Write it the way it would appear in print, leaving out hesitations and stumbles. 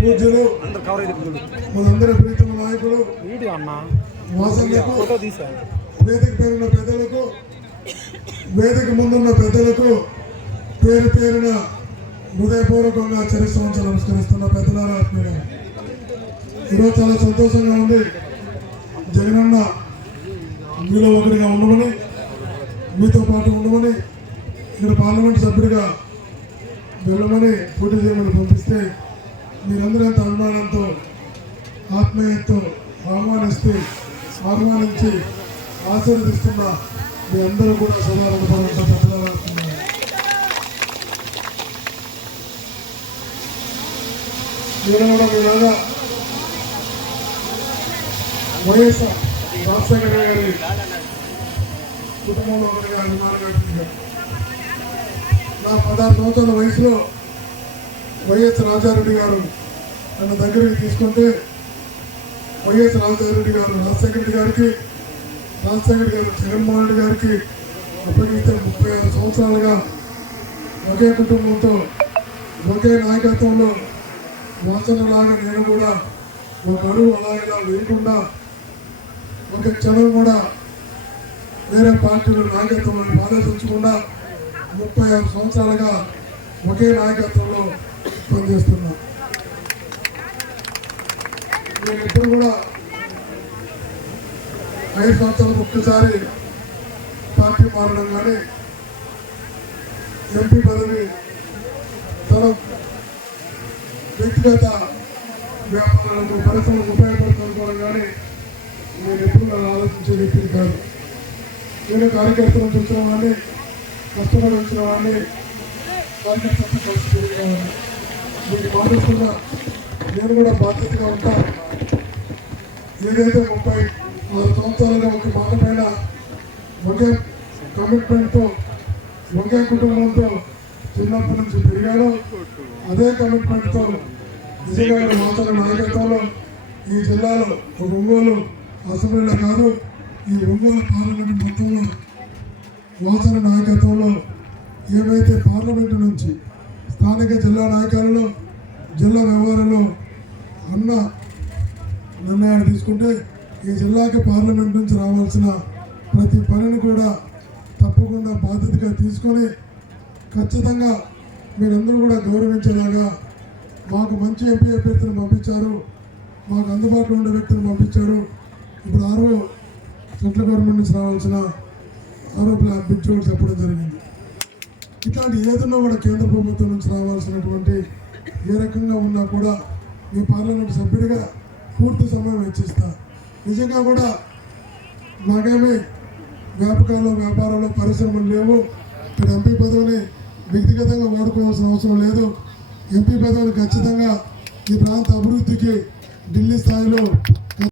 పూజ్యులు మనందరి ప్రీతమ నాయకులు వేదిక పేరున్న పెద్దలకు, వేదిక ముందున్న పెద్దలకు పేరు పేరున హృదయపూర్వకంగా చరిత్ర నమస్కరిస్తున్న పెద్దలారా, ఆత్మీయులు. ఈరోజు చాలా సంతోషంగా ఉంది. జగనన్న మీలో ఒకరిగా ఉండమని, మీతో పాటు ఉండమని, ఇక్కడ పార్లమెంట్ సభ్యుడిగా వెళ్ళమని పోటీ చేయమని పంపిస్తే మీరందరూ ఎంత అభిమానంతో ఆత్మీయతతో ఆహ్వానించి ఆశీర్వదిస్తున్న మీ అందరూ కూడా సదారంతో పెట్టాలనుకున్నారు. నేను కూడా మీలాగా వైఎస్ఆర్ రాజశేఖర గారి కుటుంబంలో ఒకరిగా అభిమానంగా నా 16 సంవత్సరాల వయసులో వైఎస్ రాజారెడ్డి గారు నన్ను దగ్గరికి తీసుకుంటే వైఎస్ రాజారెడ్డి గారు రాజశేఖర రెడ్డి గారికి, రాజశేఖర గారు జగన్మోహన్ రెడ్డి గారికి అప్పగిస్తే 36 సంవత్సరాలుగా ఒకే కుటుంబంతో ఒకే నాయకత్వంలో వాసనలాగా నేను కూడా ఒక అడుగు అలాగలా వేయకుండా ఒక క్షణం కూడా వేరే పార్టీల నాయకత్వంలో ఆలోచించకుండా 36 సంవత్సరాలుగా ఒకే నాయకత్వంలో పనిచేస్తున్నా. నేను ఇప్పుడు కూడా 5 సంవత్సరాలకు ఒక్కసారి పార్టీ మారడం కానీ, ఎంపీ పదవి తన వ్యక్తిగత వ్యాపారాలకు పరిశ్రమలకు ఉపయోగపడుతుందనుకోవడం కానీ నేను ఎప్పుడు ఆలోచించే వ్యక్తిని కాదు. నేను కార్యకర్తలను చూసిన వాడిని, కష్టపడి వచ్చిన వాడిని, కార్యకర్తలతో కలిసి తిరిగిన వాడిని. దీన్ని మారుస్తున్నా నేను కూడా బాధ్యతగా ఉంటా. ఏదైతే 36 సంవత్సరాలుగా ఒక మాట పైన ఒకే కమిట్మెంట్తో ఒకే కుటుంబంతో చిన్నప్పటి నుంచి పెరిగాను. అదే కమిట్మెంట్తో నిజంగా మాత్రం నాయకత్వంలో ఈ జిల్లాలో ఒంగోలు అసెంబ్లీలో కాదు, ఈ ఒంగోలు పార్లమెంట్ మొత్తంలో వాసన నాయకత్వంలో ఏవైతే పార్లమెంటు నుంచి స్థానిక జిల్లా నాయకులలో జిల్లా వ్యవహారంలో అన్న నిర్ణయాలు తీసుకుంటే ఈ జిల్లాకి పార్లమెంట్ నుంచి రావాల్సిన ప్రతి పనిని కూడా తప్పకుండా బాధ్యతగా తీసుకొని ఖచ్చితంగా మీరందరూ కూడా గౌరవించేలాగా మాకు మంచి ఎంపీ అభ్యర్థులను పంపించారు, మాకు అందుబాటులో ఉండే వ్యక్తులను పంపించారు. ఇప్పుడు 6 సెంట్రల్ గవర్నమెంట్ నుంచి రావాల్సిన 6 బిడ్జోడు చెప్పడం జరిగింది. ఇట్లాంటి ఏదన్నా కూడా కేంద్ర ప్రభుత్వం నుంచి రావాల్సినటువంటి ఏ రకంగా ఉన్నా కూడా మీ పార్లమెంట్ సభ్యుడిగా పూర్తి సమయం వెచ్చిస్తా. నిజంగా కూడా నాకేమీ వ్యాపారాలు పరిశ్రమలు లేవు. ఇక్కడ ఎంపీ పదవిని వ్యక్తిగతంగా వాడుకోవాల్సిన అవసరం లేదు. ఎంపీ పదవిని ఖచ్చితంగా ఈ ప్రాంత అభివృద్ధికి ఢిల్లీ స్థాయిలో